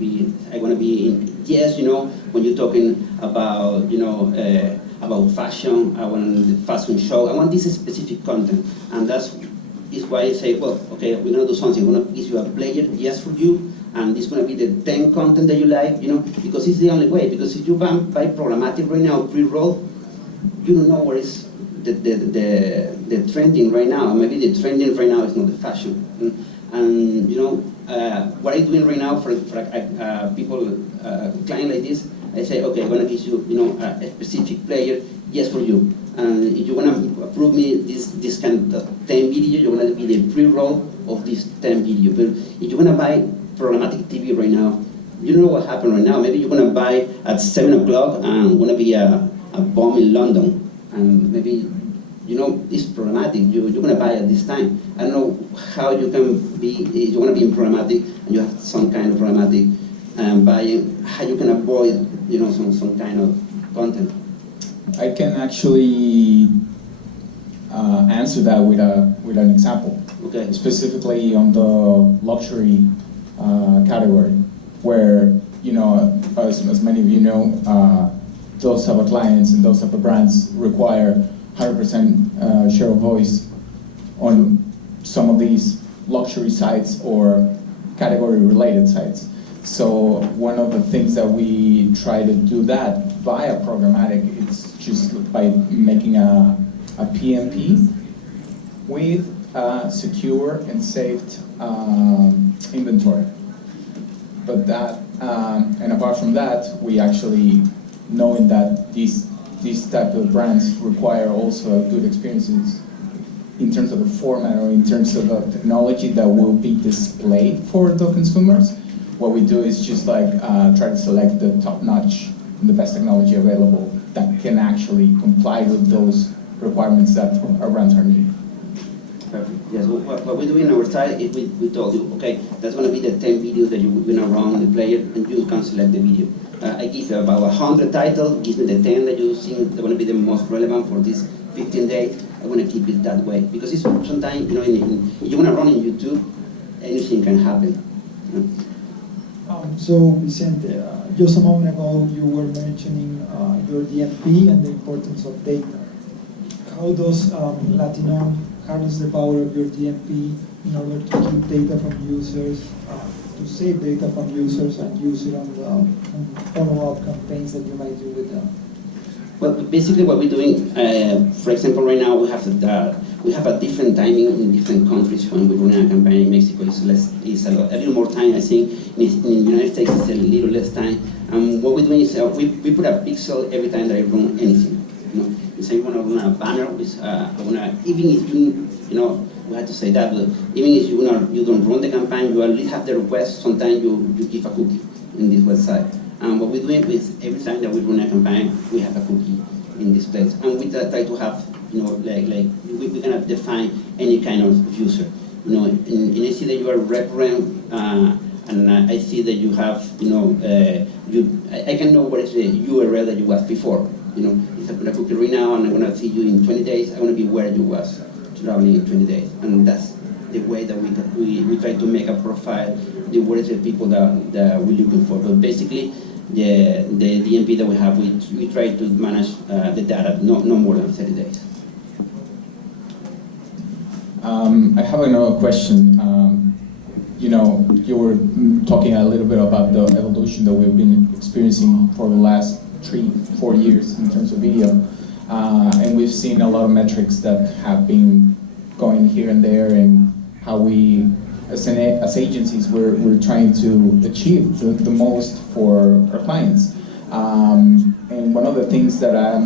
I want to be in, yes, when you're talking about, about fashion, I want the fashion show, I want this specific content, and that's is why I say, well, okay, we're going to do something, we're going to give you a player just for you, and it's going to be the 10 content that you like, because it's the only way, because if you buy programmatic right now, pre-roll, you don't know where is the trending right now. Maybe the trending right now is not the fashion. And what I'm doing right now for people, client like this, I say, okay, I'm gonna give you, a specific player just for you. And if you wanna approve me this kind of 10 video, you're gonna be the pre-roll of this 10 video. But if you wanna buy programmatic TV right now, you know what happened right now. Maybe you're gonna buy at 7 o'clock and gonna be a bomb in London, and maybe it's programmatic. You're going to buy at this time. I don't know how you can be, if you want to be in programmatic and you have some kind of programmatic buying, how you can avoid some kind of content. I can actually answer that with an example. Okay. Specifically on the luxury category, where as many of you know, those type of clients and those type of brands require 100% share of voice on some of these luxury sites or category-related sites. So one of the things that we try to do that via programmatic, it's just by making a PMP with secure and saved inventory. But that, and apart from that, we actually, knowing that these type of brands require also good experiences in terms of the format or in terms of the technology that will be displayed for the consumers. What we do is just like try to select the top-notch and the best technology available that can actually comply with those requirements that our brands are needing. Perfect. Yes, what we do in our side is we told you, okay, that's going to be the 10 videos that you're going to run on the player, and you can select the video. I give you about 100 titles, give me the 10 that you think are going to be the most relevant for this 15 days. I want to keep it that way. Because it's sometimes, if you want to run in YouTube, anything can happen. So, Vicente, just a moment ago you were mentioning your DMP and the importance of data. How does LatinOn harness the power of your DMP in order to keep data from users, to save data from users and use it on the follow-up campaigns that you might do with them? Well, basically what we're doing, for example, right now we have a different timing in different countries. When we run a campaign in Mexico, it's a little more time. I think in the United States it's a little less time. And what we're doing is we put a pixel every time that I run anything. So you want to run a banner with, even if you, we had to say that, but even if you don't run the campaign, you at least have the request. Sometimes you give a cookie in this website. And what we're doing with every time that we run a campaign, we have a cookie in this place. And we try to have, we cannot define any kind of user. And I see that you are recurrent, and I see that you have, I can know what is the URL that you was before. If I put a cookie right now and I want to see you in 20 days, I want to be where you was traveling in 20 days. And that's the way that we try to make a profile, what is the people that we're looking for. But basically, the DMP that we have, we try to manage the data no more than 30 days. I have another question. You were talking a little bit about the evolution that we've been experiencing for the last 3-4 years in terms of video, and we've seen a lot of metrics that have been going here and there, and how we, as agencies, we're trying to achieve the most for our clients. And one of the things that I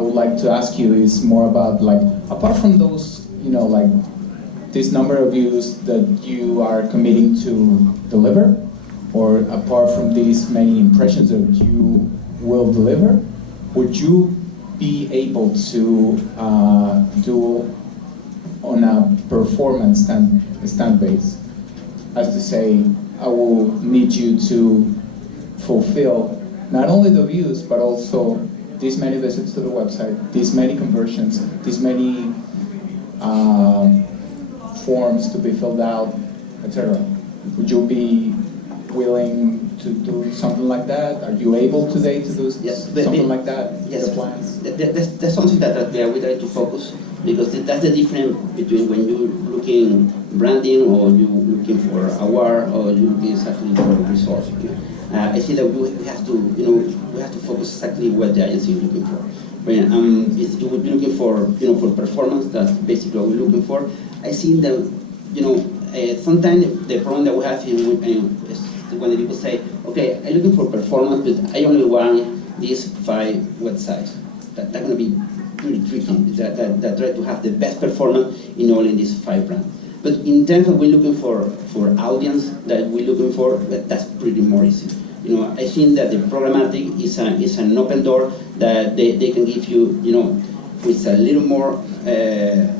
would like to ask you is more about, like, apart from those, like this number of views that you are committing to deliver, or apart from these many impressions that you will deliver, would you be able to do on a performance stand base, as to say, I will need you to fulfill not only the views, but also this many visits to the website, these many conversions, these many forms to be filled out, etc. Would you be willing to do something like that? Are you able today to do something like that? Yes, the plans? that's something that we try to focus, because that's the difference between when you're looking branding or you're looking for award or you're looking exactly for results. I see that we have to, we have to focus exactly what the agency is looking for. If you would be looking for, for performance, that's basically what we're looking for. I see that, sometimes the problem that we have is when the people say, okay, I'm looking for performance, but I only want these 5 websites. That's going to be pretty tricky. That try to have the best performance in only these 5 brands. But in terms of we're looking for audience that we're looking for, that's pretty more easy. I think that the programmatic is an open door that they can give you, with a little more, a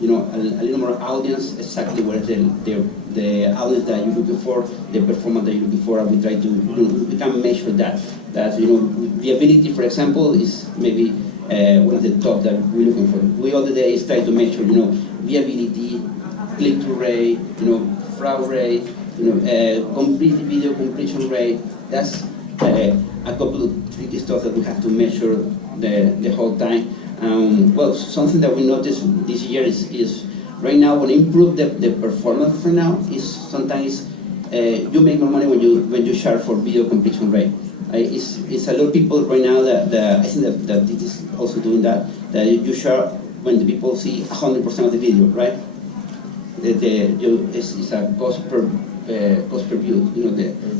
little more audience, exactly where the audience that you're looking for, the performance that you're looking for, and we try to, we can measure that. That, viability, for example, is maybe one of the top that we're looking for. We all the days try to measure, viability, click-through rate, fraud rate, complete video completion rate. That's a couple of tricky stuff that we have to measure the whole time. Well, something that we noticed this year is right now, when you improve the performance for now, is sometimes you make more money when you charge for video completion rate. It's a lot of people right now that I think that it is also doing that you share when the people see 100% of the video, right? It's a cost per view,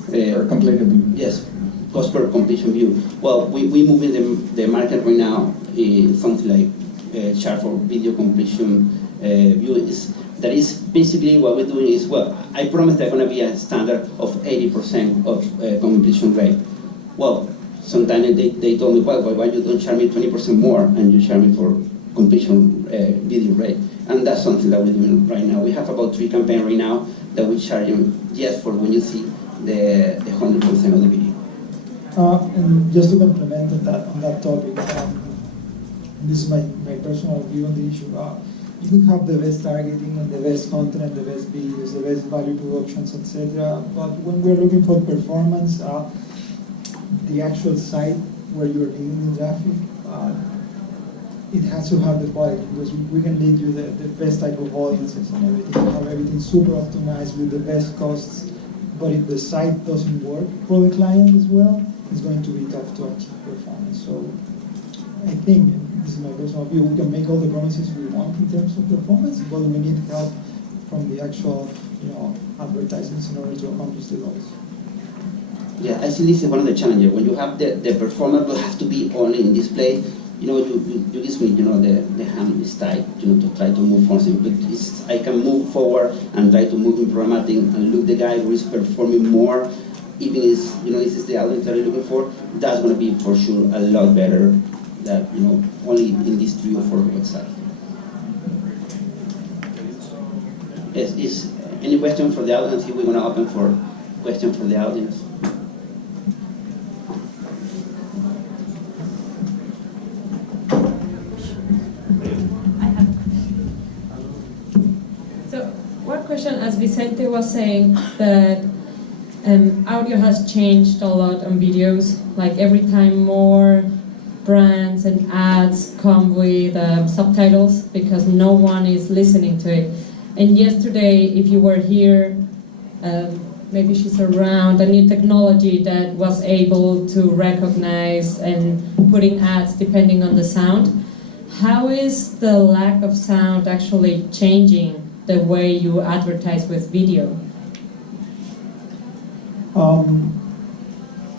per completed view. Yes, cost per completion view. Well, we move in the market right now in something like charge for video completion view. That is basically what we're doing is, well, I promise there's going to be a standard of 80% of completion rate. Well, sometimes they told me, well, why you don't charge me 20% more and you charge me for completion video rate? And that's something that we're doing right now. We have about 3 campaigns right now that we charge you just for when you see the 100% of the video. And just to complement on that topic, this is my personal view on the issue. You could have the best targeting and the best content and the best videos, the best value productions, etc. But when we're looking for performance, the actual site where you're leading the traffic, it has to have the quality, because we can lead you the best type of audiences and everything, have everything super optimized with the best costs. But if the site doesn't work for the client as well, it's going to be tough to achieve performance. So I think, and this is my personal view, we can make all the promises we want in terms of performance, but we need help from the actual, advertisements in order to accomplish the goals. Yeah, I think this is one of the challenges. When you have the performance, will have to be only in display. You give me, the hand is tight, to try to move something. But I can move forward and try to move in programmatic and look the guy who is performing more, even if, this is the audience that you're looking for. That's going to be for sure a lot better than, only in these 3 or 4 websites. Is any question for the audience? We're going to open for questions from the audience. As Vicente was saying, that audio has changed a lot on videos. Like every time more brands and ads come with subtitles because no one is listening to it. And yesterday, if you were here, maybe she's around, a new technology that was able to recognize and putting ads depending on the sound. How is the lack of sound actually changing the way you advertise with video?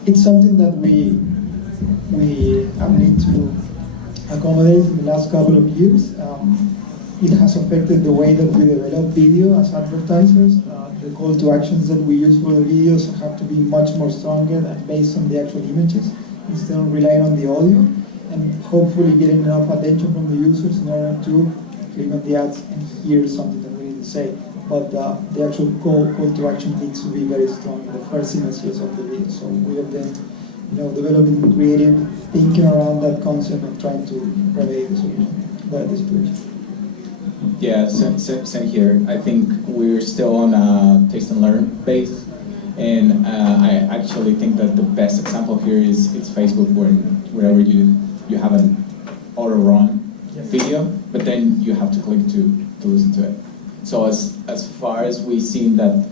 It's something that we have need to accommodate in the last couple of years. It has affected the way that we develop video as advertisers. The call to actions that we use for the videos have to be much more stronger and based on the actual images instead of relying on the audio, and hopefully getting enough attention from the users in order to click on the ads and hear something that we need to say. But the actual call to action needs to be very strong in the first images of the video. So we have been, developing creative thinking around that concept and trying to remedy the situation. Yeah, same here. I think we're still on a taste and learn base, and I actually think that the best example here is it's Facebook, wherever you have an auto run video, but then you have to click to listen to it. So as far as we've seen that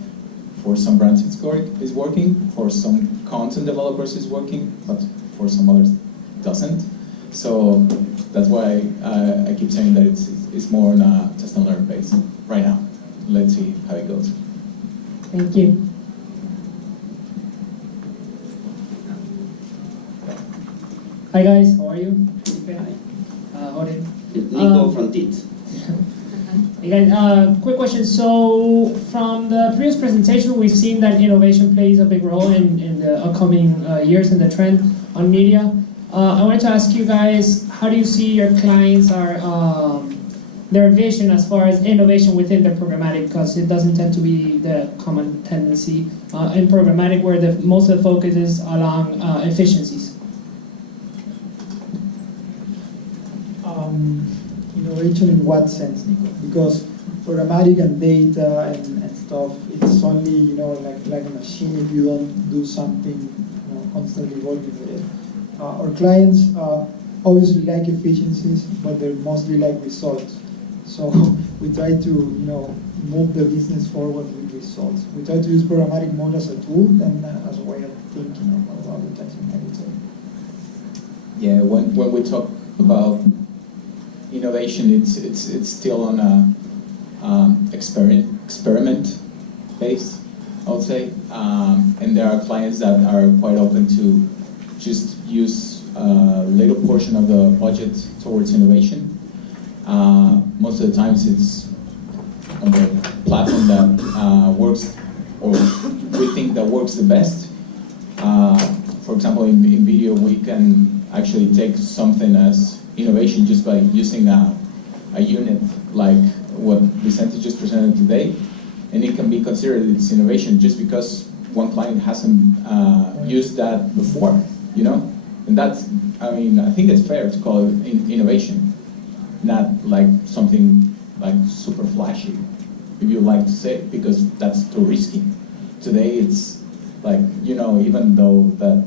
for some brands it's working, for some content developers it's working, but for some others it doesn't. So that's why I keep saying that it's more on a test and learn base right now. Let's see how it goes. Thank you. Hi guys, how are you? Felipe. Jorge. Nico from TECH. Hey guys, quick question. So from the previous presentation, we've seen that innovation plays a big role in the upcoming years and the trend on media. I wanted to ask you guys, how do you see your clients their vision as far as innovation within their programmatic? Because it doesn't tend to be the common tendency in programmatic, where most of the focus is along efficiencies. Innovation in what sense, Nico? Because programmatic and data and stuff, it's only like a machine if you don't do something constantly working with it. Our clients obviously like efficiencies, but they're mostly like results. So we try to move the business forward with results. We try to use programmatic more as a tool than as a way of thinking about advertising, I would say. Yeah, when we talk about innovation, it's still on a experiment base, I would say, and there are clients that are quite open to just use a little portion of the budget towards innovation. Most of the times it's on the platform that works, or we think that works the best. For example, in video, we can actually take something as innovation just by using a unit like what Vicente just presented today, and it can be considered as innovation just because one client hasn't used that before, and that's, I think it's fair to call it innovation, not like something like super flashy, if you like to say it, because that's too risky. Today it's like, even though that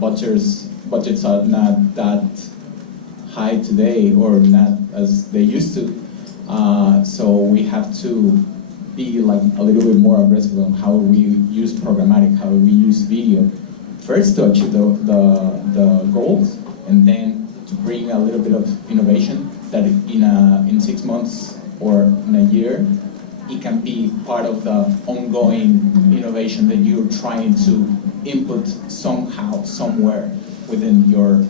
budgets are not that high today, or not as they used to, so we have to be like a little bit more aggressive on how we use programmatic, how we use video, first to achieve the goals, and then to bring a little bit of innovation that in 6 months or in a year, it can be part of the ongoing innovation that you're trying to input somehow, somewhere within your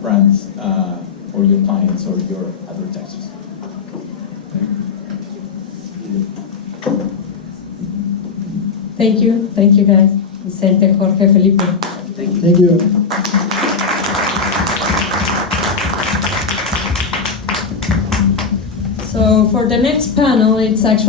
brands, or your clients, or your advertisers. Thank you guys. Vicente, Jorge, Felipe. Thank you. Thank you. So for the next panel, it's actually